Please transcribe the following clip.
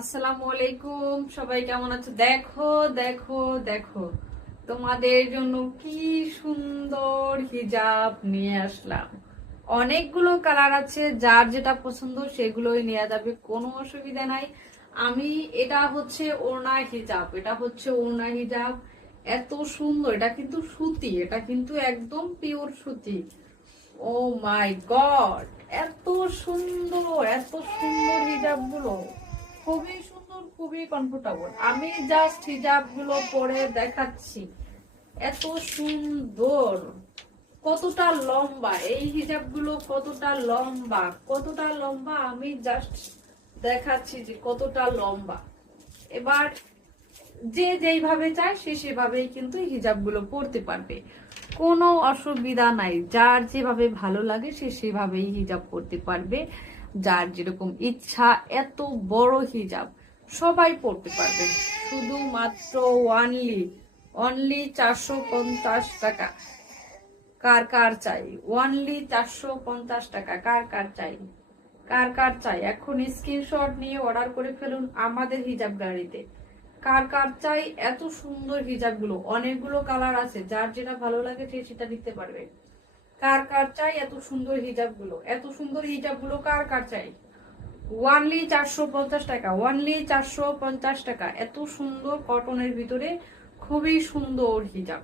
আসসালামু আলাইকুম, সবাই কেমন আছো? দেখো দেখো দেখো, তোমাদের জন্য কি সুন্দর হিজাব নিয়ে আসলাম। অনেকগুলো কালার আছে, যার যেটা পছন্দ সেগুলোই নেওয়া যাবে, কোনো অসুবিধা নাই। আমি এটা হচ্ছে ওড়না হিজাব, এটা হচ্ছে ওড়না হিজাব। এত সুন্দর, এটা কিন্তু সুতি, এটা কিন্তু একদম পিওর সুতি। ও মাই গড, এত সুন্দর, এত সুন্দর হিজাব গুলো, খুবই সুন্দর, খুবই কমফোর্টেবল। আমি জাস্ট হিজাব গুলো পরে দেখাচ্ছি, এত সুন্দর। কতটা লম্বা এই হিজাব গুলো, কতটা লম্বা, কতটা লম্বা আমি জাস্ট দেখাচ্ছি যে কতটা লম্বা। এবার যে যেইভাবে চায় সে সেভাবেই কিন্তু হিজাব গুলো পরতে পারবে, কোনো অসুবিধা নাই। যার যেভাবে ভালো লাগে সে সেভাবেই হিজাব পরতে পারবে, যার যেরকম ইচ্ছা। এত বড় হিজাব সবাই পরতে পারবে, শুধুমাত্র ওয়ানলি অনলি 450 টাকা। কার কার চাই? ওয়ানলি 450 টাকা। কার কার চাই? কার কার চাই? এখন স্ক্রিনশট নিয়ে অর্ডার করে ফেলুন আমাদের হিজাব গাড়িতে। কার কার চাই এত সুন্দর হিজাব গুলো? অনেকগুলো কালার আছে, যার যেটা ভালো লাগে সে সেটা নিতে পারবে। কার কার চাই এত সুন্দর হিজাব গুলো? এত সুন্দর হিজাব গুলো কার কার চাই? ওয়ানলি 450 টাকা, ওয়ানলি 450 টাকা। এত সুন্দর কটনের ভিতরে খুবই সুন্দর হিজাব।